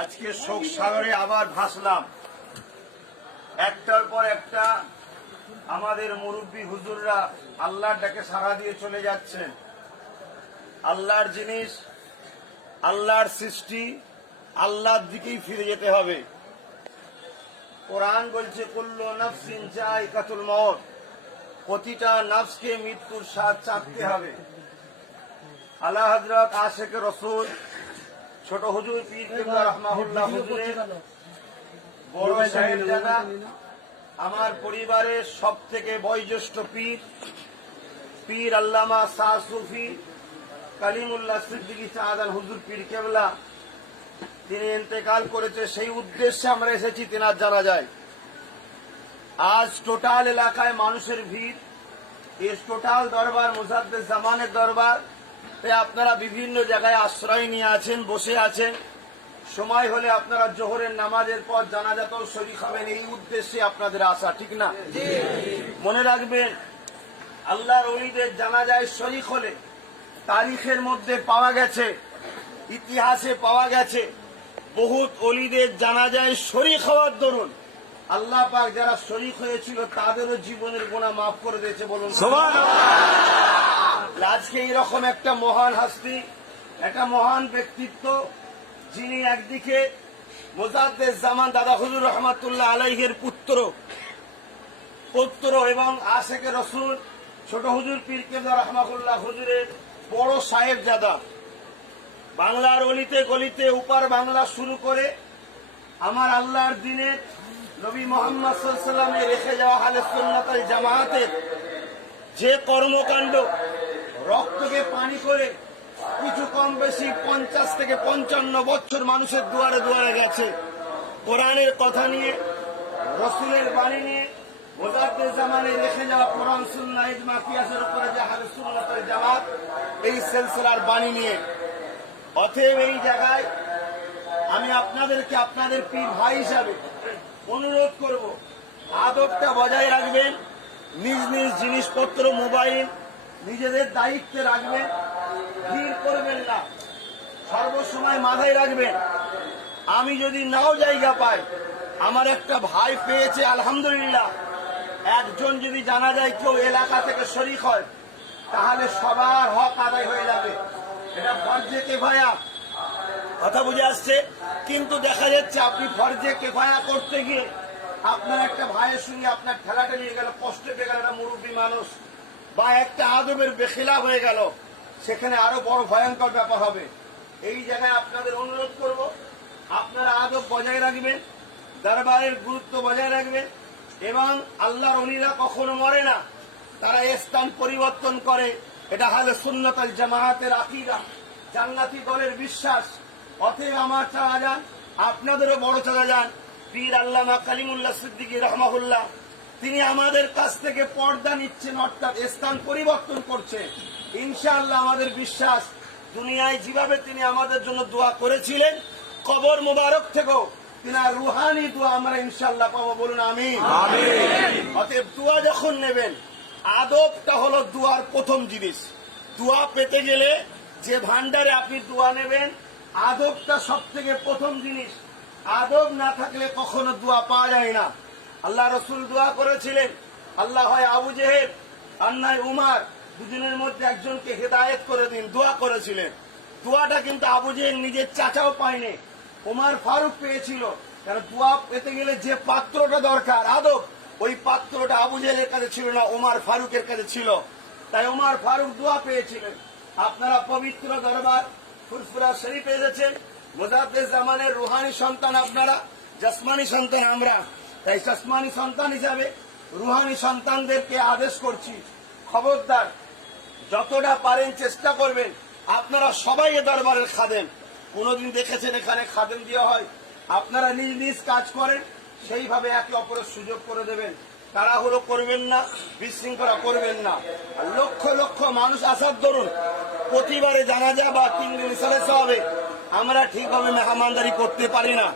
আজকে শোক সাগরে আবার ভাসলাম। একটার পর একটা আমাদের মুরব্বী হুজুররা আল্লাহর ডাকে সাড়া দিয়ে চলে যাচ্ছেন। আল্লাহর জিনিস, আল্লাহর সৃষ্টি, আল্লাহর দিকেই ফিরে যেতে হবে। কোরআন বলছে, কুল্লু নফসিন চাই কাতুল মত প্রতিটা নফসকে মৃত্যুর স্বাদ চাকতে হবে। আল্লাহ হজরত আশেখ রসুল ছোট হুজুর পীর রহমাহুল্লাহ হুজুরের বড় সাহেবজাদা আমার পরিবারের সব থেকে বয়োজ্যেষ্ঠ পীর পীর আল্লামা শাহ সুফি কালিমুল্লাহ সিদ্দিকী চাঁদান হুজুর পীর কেবলা তিনি ইন্তেকাল করেছে সেই উদ্দেশ্যে আমরা এসেছি তেনার জানা যায়। আজ টোটাল এলাকায় মানুষের ভিড়। এর টোটাল দরবার মুজাদ্দের জামানের দরবার আপনারা বিভিন্ন জায়গায় আশ্রয় নিয়ে আছেন, বসে আছেন। সময় হলে আপনারা জোহরের নামাজের পর জানাজাতেও শরীর হবেন, এই উদ্দেশ্যে আপনাদের আশা ঠিক না? মনে রাখবেন, আল্লাহর অলিদের জানাজায় শরিক হলে তারিখের মধ্যে পাওয়া গেছে, ইতিহাসে পাওয়া গেছে, বহুত অলিদের জানাজায় শরিক হওয়ার দরুন। আল্লাহ পাক যারা শরিক হয়েছিল, তাদেরও জীবনের গোনা মাফ করে দিয়েছে, বলুন। আজকে এইরকম একটা মহান হাস্তি, একটা মহান ব্যক্তিত্ব, যিনি একদিকে মোজাদ্দের জামান দাদা হুজুর রহমাতুল্লাহ আলাইহের পুত্র পুত্র এবং আশেকে রসুল, ছোট হুজুর পীর কেবলা রহমাকুল্লাহ হুজুরের বড় সাহেব জাদা বাংলার অলিতে গলিতে উপার বাংলা শুরু করে আমার আল্লাহর দিনের নবী মোহাম্মদ সাল্লামে রেখে যাওয়া হালে সুন্নাতাল জামায়াতের যে কর্মকাণ্ড রক্তকে পানি করে কিছু কম বেশি পঞ্চাশ থেকে পঞ্চান্ন বছর মানুষের দুয়ারে দুয়ারে গেছে। কোরআনের কথা নিয়ে, রসুলের বাণী নিয়ে মোজাদ্দের জামানে রেখে যাওয়া কোরআন সুন্না ইজমা, কিয়াসের উপরে যে সুন্নাতের জামাত, এই সিলসিলার বাণী নিয়ে। অতএব এই জায়গায় আমি আপনাদেরকে আপনাদের পীর ভাই হিসাবে অনুরোধ করব, আদবটা বজায় রাখবেন, নিজ নিজ জিনিসপত্র, মোবাইল নিজেদের দায়িত্বে রাখবেন ভিড় করবেন না। সর্বসময় মাথায় রাখবেন, আমি যদি নাও জায়গা পাই, আমার একটা ভাই পেয়েছে, আলহামদুলিল্লাহ। একজন যদি জানা যায় কেউ এলাকা থেকে শরিক হয়, তাহলে সবার হক আদায় হয়ে যাবে। এটা ফর্জে কেফায়া। কথা বুঝে আসছে? কিন্তু দেখা যাচ্ছে আপনি ফর্জে কেফায়া করতে গিয়ে আপনার একটা ভাইয়ের সঙ্গে আপনার ঠেলাটা নিয়ে গেল, কষ্ট পেয়ে গেল, একটা মুরব্বী মানুষ। বা একটা আদবের বেখিলা হয়ে গেল, সেখানে আরও বড় ভয়ঙ্কর ব্যাপার হবে। এই জায়গায় আপনাদের অনুরোধ করব, আপনারা আদব বজায় রাখবেন, দরবারের গুরুত্ব বজায় রাখবেন, এবং আল্লাহর অলিরা কখনো মরে না, তারা স্থান পরিবর্তন করে। এটা হলে সুন্নতাল জামাহাতের আকিদা, জান্নাতি দলের বিশ্বাস। অতএব আমার চাওয়া যান, আপনাদেরও বড় চাওয়া যান। পীর আল্লামা কালিমুল্লাহ সিদ্দিকী রহমাহুল্লাহ। তিনি আমাদের কাছ থেকে পর্দা নিচ্ছেন অর্থাৎ স্থান পরিবর্তন করছেন। ইনশাআল্লাহ আমাদের বিশ্বাস দুনিয়ায় যেভাবে তিনি আমাদের জন্য দোয়া করেছিলেন কবর মোবারক থেকেও তিনার রুহানি দোয়া আমরা ইনশাআল্লাহ পাবো। বলুন আমি অতএব দোয়া যখন নেবেন আদবটা হলো দুয়ার প্রথম জিনিস। দোয়া পেতে গেলে যে ভান্ডারে আপনি দোয়া নেবেন আদবটা সব থেকে প্রথম জিনিস। আদব না থাকলে কখনো দোয়া পাওয়া যায় না। আল্লাহ রসুল দোয়া করেছিলেন। আল্লাহ হয় আবু জেহেদ আন্নায় উমার। দুজনের মধ্যে একজনকে হেদায়েত করে দিন, দোয়া করেছিলেন। দোয়াটা কিন্তু আবু জেহেল নিজের চাচাও পায়নি। ওমার ফারুক পেয়েছিল। কারণ দোয়া পেতে গেলে যে পাত্রটা দরকার, আদব, ওই পাত্রটা আবু জেহেলের কাছে ছিল না ওমার ফারুকের কাছে ছিল। তাই ওমার ফারুক দোয়া পেয়েছিলেন। আপনারা পবিত্র দরবার ফুরফুরা শরীফ এসেছেন। মোজাদ্দের জামানের রুহানি সন্তান আপনারা, জসমানি সন্তান আমরা। তাই জসমানি সন্তান হিসাবে রুহানি সন্তানদেরকে আদেশ করছি, খবরদার, যতটা পারেন চেষ্টা করবেন, আপনারা সবাই এ দরবারের খাদেন কোনোদিন দেখেছেন এখানে খাদেন দেওয়া হয়? আপনারা নিজ নিজ কাজ করেন, সেইভাবে একে অপরের সুযোগ করে দেবেন। তাড়াহুড়ো করবেন না, বিশৃঙ্খলা করবেন না। লক্ষ লক্ষ মানুষ আসার দরুন প্রতিবারে জানাজা বা তিন দিন হবে আমরা ঠিকভাবে মেহমানদারি করতে পারি না।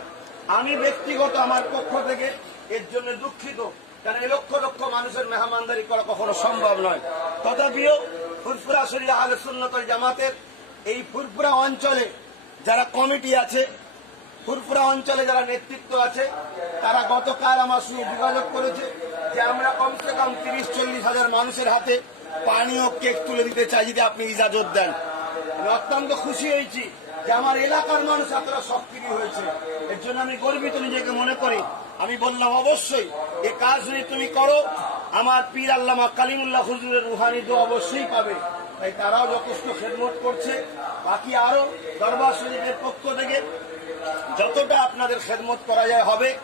আমি ব্যক্তিগত আমার পক্ষ থেকে এর জন্য দুঃখিত। কারণ এই লক্ষ লক্ষ মানুষের মেহমানদারি করা কখনো সম্ভব নয়। তথাপিও ফুরফুরা শরীর আহলে সুন্নতল জামাতের এই ফুরফুরা অঞ্চলে যারা কমিটি আছে, ফুরফুরা অঞ্চলে যারা নেতৃত্ব আছে, তারা গতকাল আমার সঙ্গে যোগাযোগ করেছে যে আমরা কমসে কম তিরিশ, চল্লিশ হাজার মানুষের হাতে পানীয় কেক তুলে দিতে চাই, যদি আপনি ইজাজত দেন। আমি অত্যন্ত খুশি হয়েছি। যে আমার এলাকার মানুষ এতটা সক্রিয় হয়েছে। এর জন্য আমি গর্বিত নিজেকে মনে করি। আমি বললাম, অবশ্যই। এ কাজ যদি তুমি করো, আমার পীর আল্লামা কালিমুল্লাহ হুজুরের রুহানি তো অবশ্যই পাবে। তাই তারাও যথেষ্ট খেদমত করছে। বাকি আরও দরবার শরীফের পক্ষ থেকে যতটা আপনাদের খেদমত করা যায় হবে,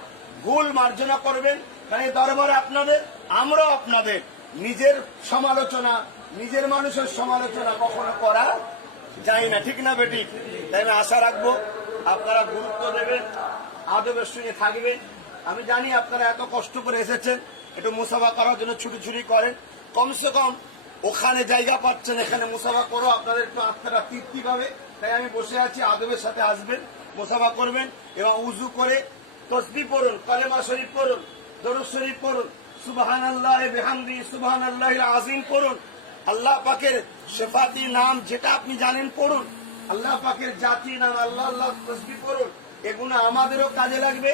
ভুল মার্জনা করবেন। কারণ দরবারে আপনাদের, আমরাও আপনাদের নিজের সমালোচনা, নিজের মানুষের সমালোচনা কখনো করা যায় না। ঠিক না, বেটি? তাই আমি আশা রাখব আপনারা গুরুত্ব দেবেন আদবের সঙ্গে থাকবেন। আমি জানি আপনারা এত কষ্ট করে এসেছেন, একটু মুসাফা করার জন্য ছুটি ছুটি করেন। কমসে কম ওখানে জায়গা পাচ্ছেন, এখানে মুসাফা করো, আপনাদের একটু আত্মারা তৃপ্তি পাবে। তাই আমি বসে আছি, আদবের সাথে আসবেন, মুসাফা করবেন এবং উজু করে তসবি পড়ুন, কালেমা শরীফ পড়ুন, দরুদ শরীফ পড়ুন সুবাহান আল্লাহ বেহামদি সুবাহান আল্লাহ আজিম পড়ুন। আল্লাহ পাকের শেফাতি নাম যেটা আপনি জানেন পড়ুন। আল্লাহ পাকের জাতি নাম আল্লাহ আল্লাহ তসবি পড়ুন এগুলো আমাদেরও কাজে লাগবে।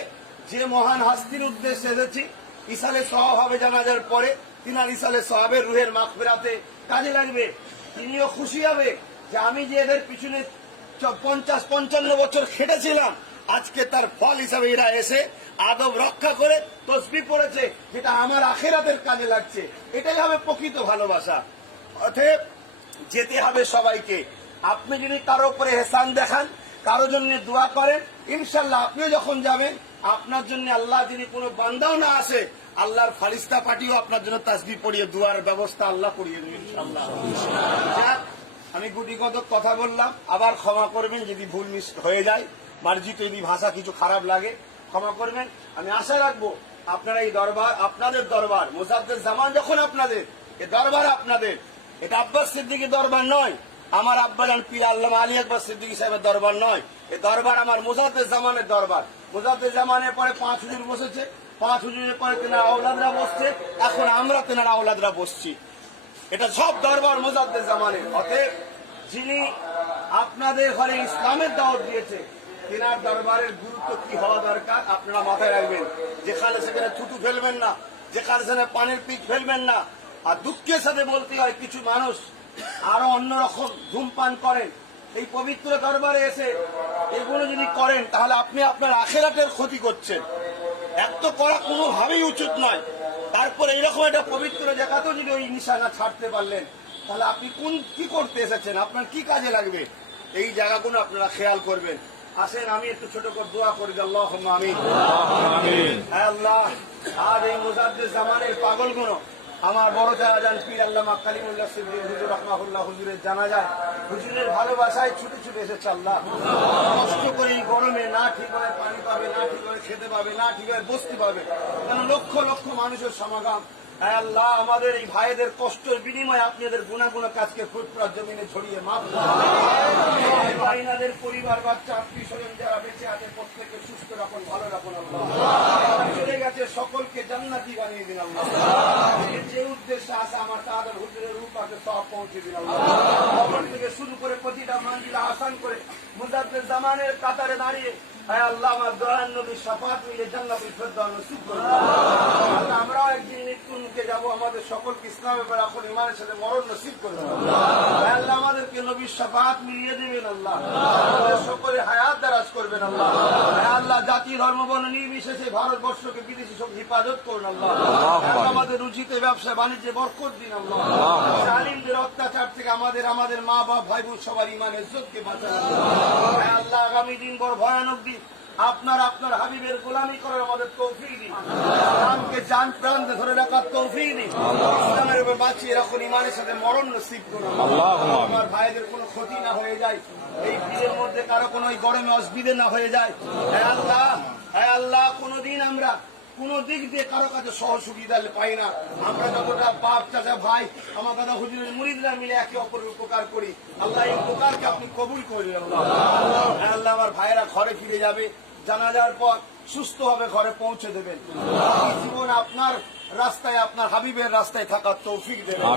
যে মহান হাস্তির উদ্দেশ্যে এসেছি ইসালে সওয়াব হবে জানাজার পরে তিনার ইসালে সহাবের রুহের মাখফেরাতে কাজে লাগবে। তিনিও খুশি হবে যে আমি যে এদের পিছনে পঞ্চাশ, পঞ্চান্ন বছর খেটেছিলাম, আজকে তার ফল হিসাবে এরা এসে আদব রক্ষা করে তসবি পড়েছে যেটা আমার আখেরাতের কাজে লাগছে। এটাই হবে প্রকৃত ভালোবাসা। অতএব যেতে হবে সবাইকে। আপনি যদি কারও উপরে হেসান দেখান, কারও জন্য দোয়া করেন ইনশাল্লাহ আপনিও যখন যাবেন, আপনার জন্য আল্লাহ যদি কোনো বান্দাও না আসে, আল্লাহর ফারিস্তা পাঠিয়েও আপনার জন্য তাসবি পড়িয়ে, দুয়ার ব্যবস্থা আল্লাহ করিয়ে দেবেন ইনশাল্লাহ আমি গুটি কত কথা বললাম, আবার ক্ষমা করবেন যদি ভুল মিস হয়ে যায়, মার্জিত যদি ভাষা কিছু খারাপ লাগে, ক্ষমা করবেন। আমি আশা রাখব, আপনারা এই দরবার, আপনাদের দরবার মোসাদ্দের জামান যখন আপনাদের, এ দরবার আপনাদের, এটা আব্বাস সিদ্দিকীর দরবার নয় আমার আব্বাজান পীর আল্লাহ আলী আকবর সিদ্দিকী সাহেবের দরবার নয়। এ দরবার আমার মোজাদ্দের জামানের দরবার। মোজাদ্দের জামানের পরে পাঁচ হুজুর বসেছে। পাঁচ হুজুরের পরে তেনারা আওলাদরা বসছে। এখন আমরা তেনার আওলাদরা বসছি। এটা সব দরবার মোজাদ্দের জামানের। অতএব যিনি আপনাদের ঘরে ইসলামের দাওয়াত দিয়েছে, তেনার দরবারের গুরুত্ব কি হওয়া দরকার আপনারা মাথায় রাখবেন। যেখানে সেখানে থুতু ফেলবেন না যেখানে সেখানে পানির পিক ফেলবেন না, আর দুঃখের সাথে বলতে হয় কিছু মানুষ আরও অন্যরকম ধূমপান করেন। এই পবিত্র দরবারে এসে এগুলো যদি করেন তাহলে আপনি আপনার আখেরাতের ক্ষতি করছেন। এক তো করা কোনোভাবেই উচিত নয়। তারপর এইরকম একটা পবিত্র জায়গাতেও যদি ওই নিশানা ছাড়তে পারলেন তাহলে আপনি কোন কি করতে এসেছেন? আপনার কি কাজে লাগবে? এই জায়গাগুলো আপনারা খেয়াল করবেন। আসেন আমি একটু ছোট করে দোয়া করি আল্লাহ আমিন। আল্লাহ আর এই মুজাদ্দের জামানের পাগলগুলো আমার বড় জাহাজান পীর আল্লামা কালিমুল্লাহ সিদ্দিক হুজুর রহমাহুল্লাহ হুজুরের জানা যায় হুজুরের ভালোবাসায় ছুটে ছুটে এসেছে আল্লাহ। কষ্ট করে এই গরমে না ঠিকভাবে পানি পাবে, না ঠিকভাবে খেতে পাবে, না ঠিকভাবে বসতে পাবে। কেন লক্ষ লক্ষ মানুষের সমাগম। হ্যাঁ আল্লাহ, আমাদের এই ভাইদের কষ্টের বিনিময়ে আপনি এদের গুণাগুণ কাজকে ফুটপ্রার জমিনে ছড়িয়ে মাফ বাইনাদের পরিবার, বাচ্চা, আত্মীয় স্বজন যারা বেঁচে আছে, প্রত্যেককে সুস্থ রাখুন, ভালো রাখুন আল্লাহ। চলে গেছে সকলকে জান্নাতি বানিয়ে দিন যে উদ্দেশ্যে আছে, আমার তাদের হুজুরের আছে, সব পৌঁছে দিন থেকে শুরু করে প্রতিটা মঞ্জিলা আসান করে মুজাদ্দের জামানের কাতারে দাঁড়িয়ে হ্যাঁ আল্লাহ আমার দয়ান সাফাত মিলে জান্নাতুল ফেরদাউস নসিব করুন আল্লাহ, আমরাও একদিন যাব আমাদের সকলকে ইসলামের পর এখন ইমানের সাথে মরণ নসিব করুন আল্লাহ আমাদেরকে নবীর সাফাত মিলিয়ে দেবেন আল্লাহ। আমাদের সকলে হায়াত দারাজ করবেন আল্লাহ। আল্লাহ জাতি ধর্ম বর্ণ নির্বিশেষে ভারতবর্ষকে বিদেশি সব হেফাজত করুন আল্লাহ। আমাদের রুচিতে ব্যবসা বাণিজ্যে বরকত দিন আল্লাহ। জালিমদের অত্যাচার থেকে আমাদের আমাদের মা বাপ ভাই বোন সবার ইমান ইজ্জতকে বাঁচান আল্লাহ। আগামী দিন বড় ভয়ানক দিন আপনার আপনার হাবিবের গোলামি করার আমাদের তৌফিক দিন। ইসলামকে জান প্রাণ ধরে রাখার তৌফিক দিন। ইসলামের উপর বাঁচিয়ে রাখুন ইমানের সাথে মরণ নসিব করুন। আমার ভাইদের কোনো ক্ষতি না হয়ে যায়। এই ভিড়ের মধ্যে কারও কোনো গরমে অসুবিধে না হয়ে যায়। হ্যাঁ আল্লাহ হ্যাঁ আল্লাহ কোনোদিন আমরা কোন দিক দিয়ে কারও কাছে সহযোগিতা পাই না। আমরা যতটা বাপ চাচা ভাই আমার দাদা হুজুরের মুরিদরা মিলে একে অপরের উপকার করি। আল্লাহ এই উপকারকে আপনি কবুল করলেন আল্লাহ আল্লাহ আমার ভাইয়েরা ঘরে ফিরে যাবে। জানাজার পর সুস্থ হবে ঘরে পৌঁছে দেবেন। জীবন আপনার রাস্তায় আপনার হাবিবের রাস্তায় থাকার তৌফিক দেবেন।